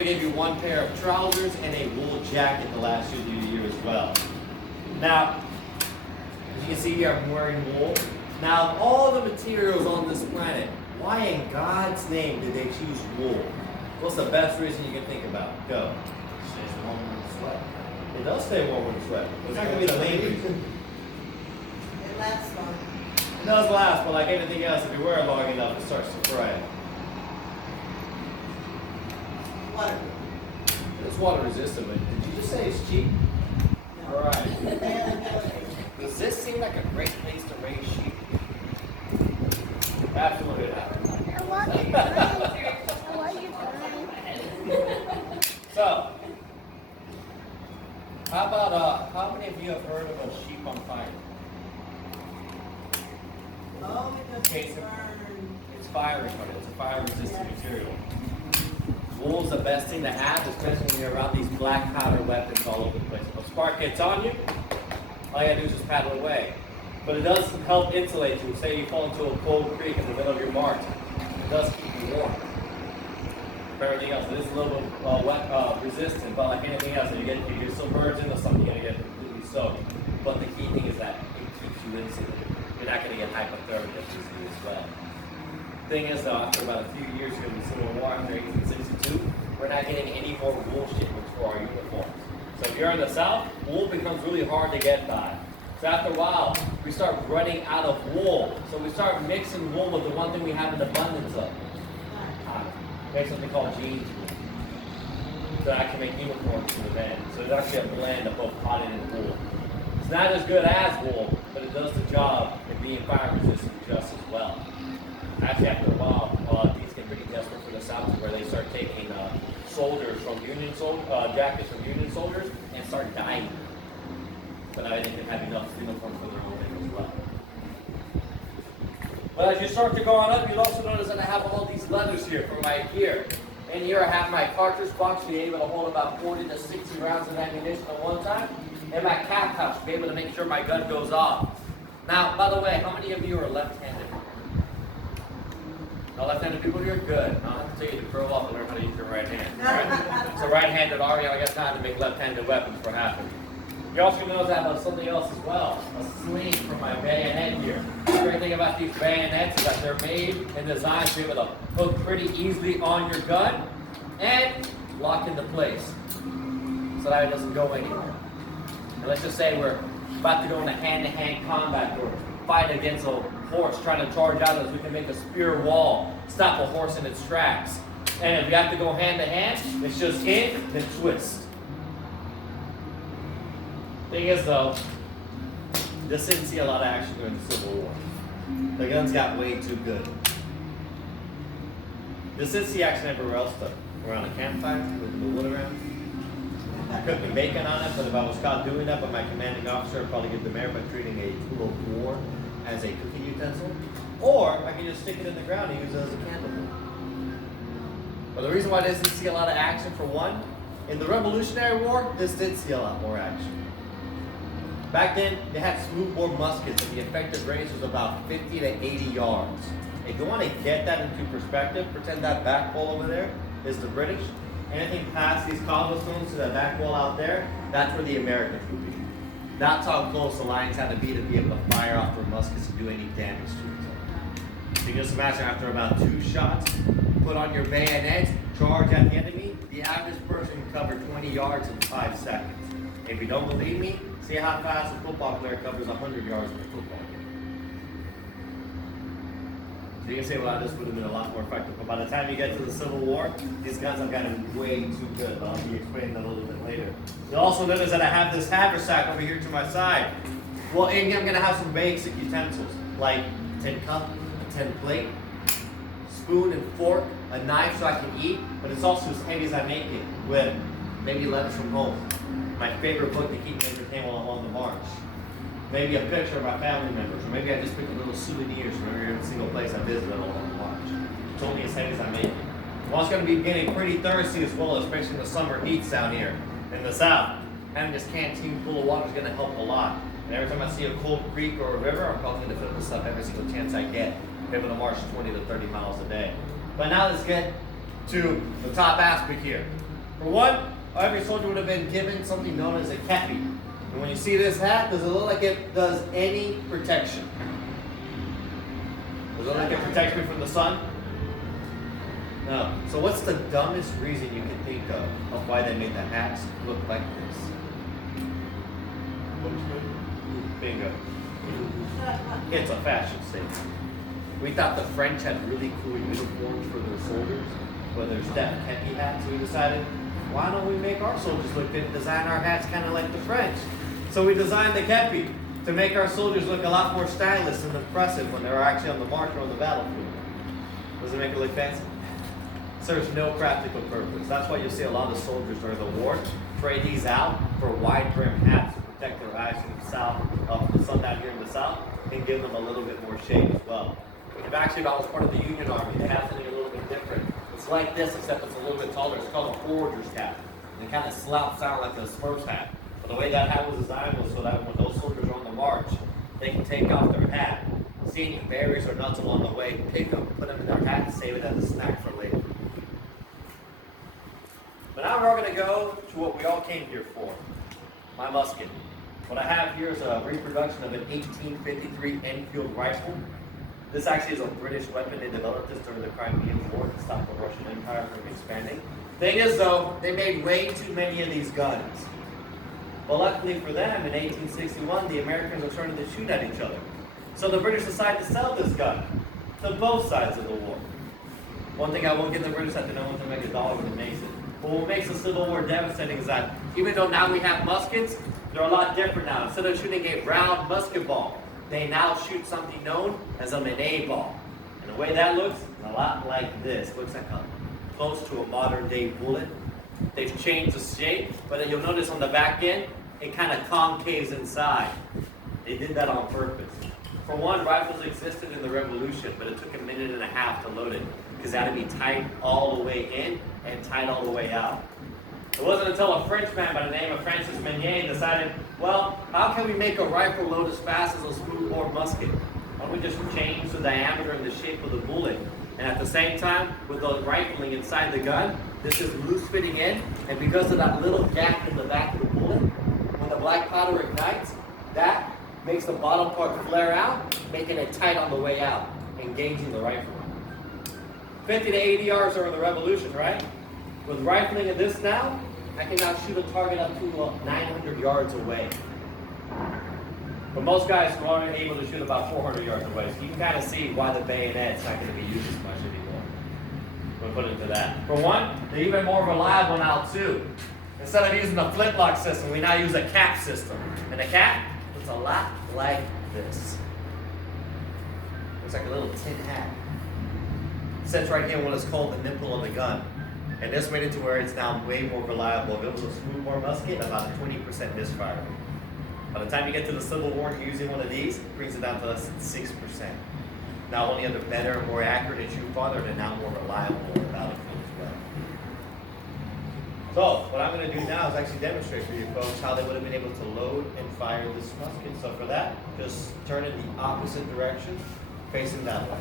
I gave you one pair of trousers and a wool jacket to last you the year as well. Now, as you can see here, I'm wearing wool. Now, of all the materials on this planet, why in God's name did they choose wool? What's the best reason you can think about? Go. It stays warm in the sweat. It does stay warm with sweat. It's not going to be the main reason. It lasts long. It does last, but like anything else, if you wear it long enough, it starts to fray. Water. It's water resistant, but did you just say it's cheap? No. All right. Does this seem like a great place to raise sheep? Absolutely not. So, how many of you have heard of a sheep on fire? Oh, it doesn't Okay, so- burn. It's fire retardant. It's a fire resistant material. Wool is the best thing to have, especially when you're around these black powder weapons all over the place. If a spark gets on you, all you gotta do is just paddle away. But it does help insulate you. Say you fall into a cold creek in the middle of your march. It does keep you warm. For everything else, it is a little bit resistant, but like anything else, if you still burns into something, you're gonna get completely soaked. But the key thing is that it keeps you insulated. You're not gonna get hypothermia easily as well. Thing is though, after about a few years here in the Civil War, after 1862, we're not getting any more wool shipments for our uniforms. So if you're in the South, wool becomes really hard to get by. So after a while, we start running out of wool. So we start mixing wool with the one thing we have an abundance of. Make something called jeans wool. To actually make uniforms for the men. So it's actually a blend of both cotton and wool. It's not as good as wool, but it does the job of being fire resistant just as well. Actually, after a while, these get pretty desperate for the South, where they start taking soldiers from jackets from Union soldiers and start dyeing them. But I think they have enough uniforms for their own thing as well. But as you start to go on up, you'll also notice that I have all these leathers here for my gear. And here I have my cartridge box to be able to hold about 40 to 60 rounds of ammunition at one time. And my cap pouch to be able to make sure my gun goes off. Now, by the way, how many of you are left-handed? No left-handed people here? Good. I'll have to tell you to grow up and learn how to use your right hand. Right? So right-handed already, I got time to make left-handed weapons for happening. You also notice I have something else as well, a sling for my bayonet here. The great thing about these bayonets is that they're made and designed to be able to hook pretty easily on your gun and lock into place so that it doesn't go anywhere. And let's just say we're about to go into hand-to-hand combat or fight against a horse trying to charge out at us. We can make a spear wall, stop a horse in its tracks. And if we have to go hand-to-hand, it's just in, then twist. Thing is though, this didn't see a lot of action during the Civil War. The guns got way too good. This did see action everywhere else though. Around a campfire, with the wood around. Cooking bacon on it, but if I was caught doing that by my commanding officer, I'd probably get the mayor by treating a tool of war as a cooking utensil. Or I can just stick it in the ground and use it as a candle. But the reason why this didn't see a lot of action, for one, in the Revolutionary War, this did see a lot more action. Back then, they had smoothbore muskets, and the effective range was about 50 to 80 yards. If you want to get that into perspective, pretend that back wall over there is the British. Anything past these cobblestones to that back wall out there, that's where the Americans would be. That's how close the lines had to be able to fire off their muskets and do any damage to it. So you can just imagine after about 2 shots, put on your bayonet, charge at the enemy, the average person can cover 20 yards in 5 seconds. If you don't believe me, see how fast a football player covers 100 yards in a football game. So you can say, well, this would have been a lot more effective. But by the time you get to the Civil War, these guns have gotten way too good. I'll be explaining that a little bit later. You'll also notice that I have this haversack over here to my side. Well, in here I'm going to have some basic utensils, like a tin cup, a tin plate, spoon and fork, a knife so I can eat, but it's also as heavy as I make it, with maybe letters from home. My favorite book to keep me entertained while I'm on the march. Maybe a picture of my family members, or maybe I just pick a little souvenirs from every single place I visited along the march. It's only as heavy as I make it. I'm also going to be getting pretty thirsty as well, especially in the summer heats down here in the South. Having this canteen full of water is going to help a lot. And every time I see a cold creek or a river, I'm probably going to fill this up every single chance I get. I'm able to march 20 to 30 miles a day. But now let's get to the top aspect here. For one, every soldier would have been given something known as a kepi. And when you see this hat, does it look like it does any protection? Does it look like it protects me from the sun? No. So what's the dumbest reason you can think of why they made the hats look like this? Bingo. It's a fashion statement. We thought the French had really cool uniforms for their soldiers, whether it's that kepi hats. So we decided, why don't we make our soldiers look good and design our hats kind of like the French? So we designed the kepi to make our soldiers look a lot more stylish and impressive when they're actually on the march or on the battlefield. Does it make it look fancy? Serves no practical purpose. That's why you'll see a lot of soldiers during the war trade these out for wide brim hats to protect their eyes from the south, the sun down here in the south, and give them a little bit more shade as well. If actually, if I was part of the Union Army, they have something a little bit different. It's like this, except it's a little bit taller. It's called a Forager's cap. And it kind of slouts out like a Smurf's hat. But the way that hat was designed was so that when those soldiers are on the march, they can take off their hat, see any berries or nuts along the way, pick them, put them in their hat, and save it as a snack for later. But now we're going to go to what we all came here for, my musket. What I have here is a reproduction of an 1853 Enfield Rifle. This actually is a British weapon. They developed this during the Crimean War to stop the Russian Empire from expanding. Thing is though, they made way too many of these guns. But luckily for them, in 1861, the Americans were starting to shoot at each other. So the British decided to sell this gun to both sides of the war. One thing I will give the British that they know what to make a dollar when it makes it. But what makes the Civil War devastating is that even though now we have muskets, they're a lot different now. Instead of shooting a round musket ball, they now shoot something known as a Manet ball. And the way that looks is a lot like this. Looks like close to a modern day bullet. They've changed the shape, but then you'll notice on the back end, it kind of concaves inside. They did that on purpose. For one, rifles existed in the Revolution, but it took a minute and a half to load it because it had to be tight all the way in and tight all the way out. It wasn't until a Frenchman by the name of Francis Meunier decided, well, how can we make a rifle load as fast as a smoothbore musket? Why don't we just change the diameter and the shape of the bullet? And at the same time, with the rifling inside the gun, this is loose fitting in, and because of that little gap in the back of the bullet, when the black powder ignites, that makes the bottom part flare out, making it tight on the way out, engaging the rifle. 50 to 80 yards during the Revolution, right? With rifling in this now, I can now shoot a target up to 900 yards away. But most guys are only able to shoot about 400 yards away, so you can kind of see why the bayonet's not going to be used as much anymore. We'll put into that. For one, they're even more reliable now too. Instead of using the flintlock system, we now use a cap system. And a cap looks a lot like this. Looks like a little tin hat. It sits right here in what is called the nipple of the gun. And this made it to where it's now way more reliable. If it was a smoothbore musket, about a 20% misfire. By the time you get to the Civil War and you're using one of these, it brings it down to less than 6%. Not only are they better, more accurate and shoot farther, they're now more reliable on the battlefield as well. So, what I'm going to do now is actually demonstrate for you folks how they would have been able to load and fire this musket. So for that, just turn it the opposite direction, facing that way.